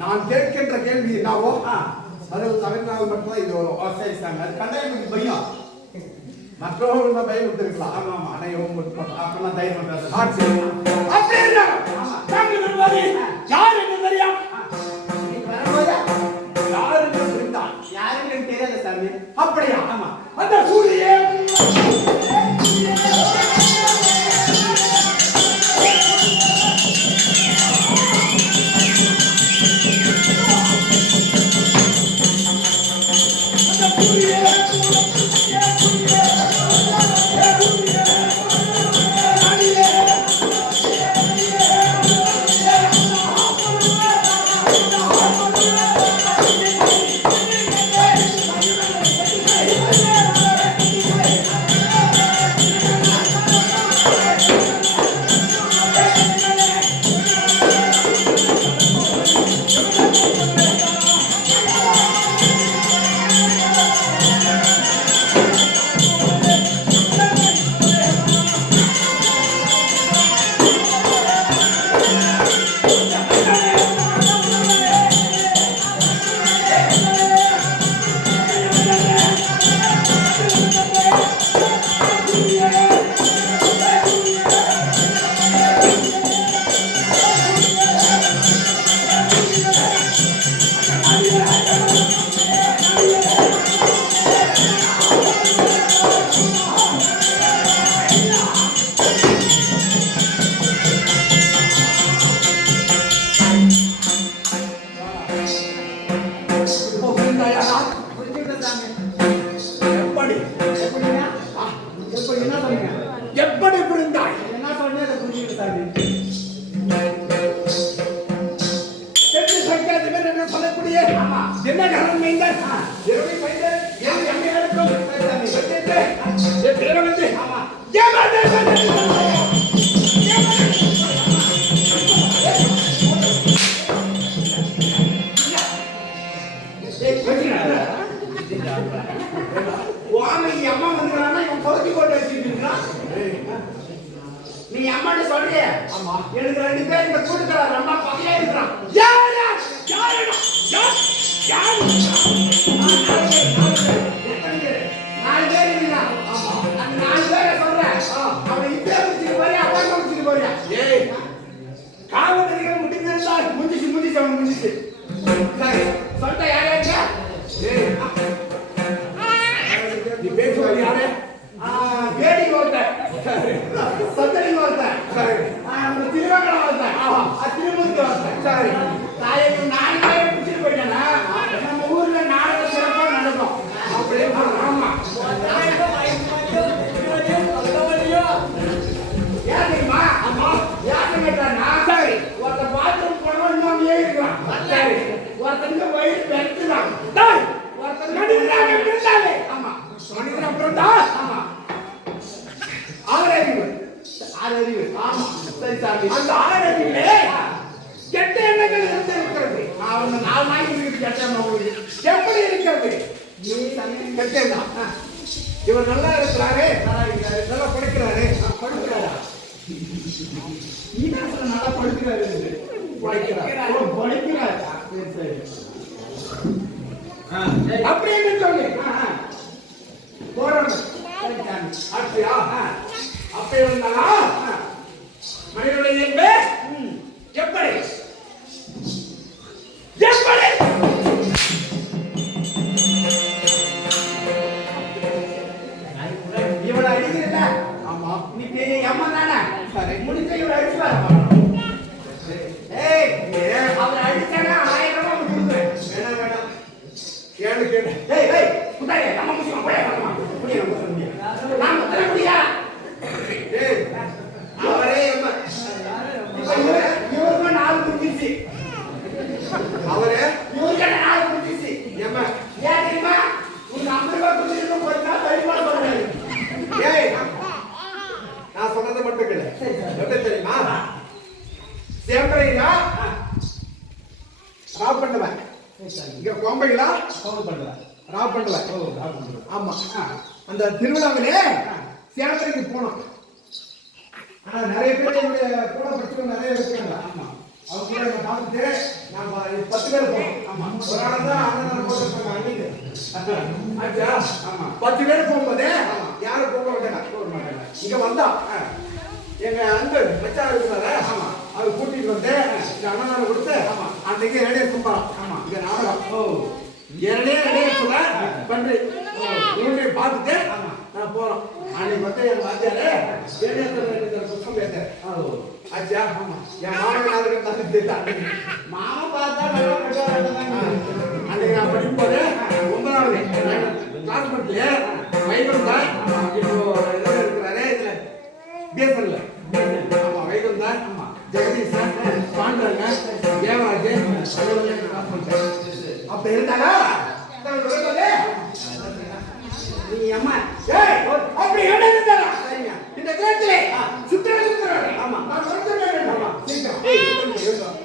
நான் கேட்கின்ற கேள்வி என்னவோ அது தமிழ்நாடு மட்டும் இது வரும். சரி சாங்க அது கண்டாயம் பையன் மற்றவர்கள் பயம் கொடுத்துருக்கலாம். ஆமா ஆமா அனைவரும் அப்பெல்லாம் தைரியம் யார் என்ன தெரியும் யாருன்னு தெரியாத சாமி. அப்படியா? ஆமா அந்த சூரிய எப்படி புரிந்தாய்? என்ன சொன்னது புரியுது சாமி. என்ன சொல்லக்கூடிய என்ன காரணம் மைந்தன் இரவை மைந்தன் ஏன் எம்மை நடக்கும் என் பேரை வந்து அம்மா வந்துக்கிறான்னா இவன் பொறுக்கி போட்டு வச்சுட்டு இருக்கான். நீ அம்மாட்ட சொல்றிய எனக்கு 2 பேர் இந்த கூட்டத்தில் ரொம்ப பகையா இருக்கிறான். காவலர்கள் முடிந்திருந்தால் முடிச்சு அவன் முடிச்சு சொல்லிட்ட யாரா நீ பேசுவது யாரு? வேடி ஓட்ட சத்தரி ஓட்ட திருவங்கடம் ஓட்ட திருமூர்த்தி ஓட்ட சரி நாளைக்கு 4 பேரை பிடிச்சிட்டு போயிட்டேன்னா நம்ம ஊர்ல நாடகம் சிறப்பா நடக்கும். அப்படியே ஆமா ஏன் தெரியுமா? ஆமா யாரு கேட்டானா சரி ஒருத்த பாத்ரூம் போனவன் இன்னும் இருக்கிறான். சரி ஒருத்தனுக்கு வயிறு பெருத்துதான் ஒருத்தன் மனிதனாக பிறந்தாலே ஆமா மனிதன் அப்புறம் தான் ஆமா ஆறறிவு ஆமா சரி சாமி. அந்த ஆறறிவிலே கெட்ட எண்ணங்கள் இருந்து இருக்கிறது. அவங்க 4 நாளைக்கு கெட்ட எண்ணம் எப்படி இருக்கிறது? கெட்ட எண்ணம் இவர் நல்லா இருக்கிறாரு நல்லா படிக்கிறாரு படிக்கிறாரா நல்லா படிக்கிறாரு படிக்கிறாரு அப்படின்னு சொல்லி போறோம். அப்படியா? அப்ப இருந்தா மனிதனுடைய எப்படி எப்படி இவனை அடிக்கிறத ஆமா நீ பெரிய அம்மா தானே சரி முடிஞ்ச இவனை அடிச்சு வர அவர் அடிச்சானா 1000 ரூபாய் கொடுக்குறேன். வேணாம் வேணாம் கேளு கேளு. ஏய் ஏய் குட்டாயே நம்ம முஸ்லிம் போய் வரமா புரிய நான் முத்தல புரிய ஏரியா ராவ் பண்ணுவேன். இங்க கோம்பையில ராவ் பண்ணுவேன். ஆமா. அந்த திருவிழாவிலே சேலத்துக்கு போனோம். ஆனா நிறைய பேர் என்னுடைய கூட படிச்சவங்க நிறைய இருக்காங்க. ஆமா. அவங்க கூட என்ன பார்த்துட்டு நான் 10 பேர் போனோம். ஆமா. ஒரு ஆள் தான் அண்ணன் போட்டுருக்காங்க அன்னைக்கு. ஆச்சா? ஆமா. 10 பேர் போகும்போது யாரும் போக மாட்டாங்க. இங்க வந்தா எங்க அன்பு மச்சான் இருக்கிறாரு. ஆமா. அவர் கூட்டிட்டு வந்து இந்த அண்ணனார கொடுத்து அன்னைக்கு ரேடியோ சும்மா இங்க நாடகம் ரேடியோ சொல்ல பண்றி இவங்க பார்த்துட்டு நான் போறோம். அன்னைக்கு வந்து என் வாத்தியாரு ரேடியோ புத்தகம் பேசுறேன். ஆச்சா? என் மாமனாருக்கு தந்துட்டு மாமா பார்த்தா அன்னைக்கு நான் படிக்கும்போது 9வது கிளாஸ் படிக்கல வைகுந்தா இப்போ இதில் இருக்கிறாரு இதுல பேசல. ஆமா வைகுந்தா ஜெகதீஷ் பாண்டவங்க தேவராஜ் அப்ப இருந்தாங்க. நீ அம்மா அப்படி என்ன இருந்தாரா இந்த கேட்டிலே சுத்தம் இருக்கிறாரு. ஆமா நான் சொல்றேன். ஆமா சீக்கிரம்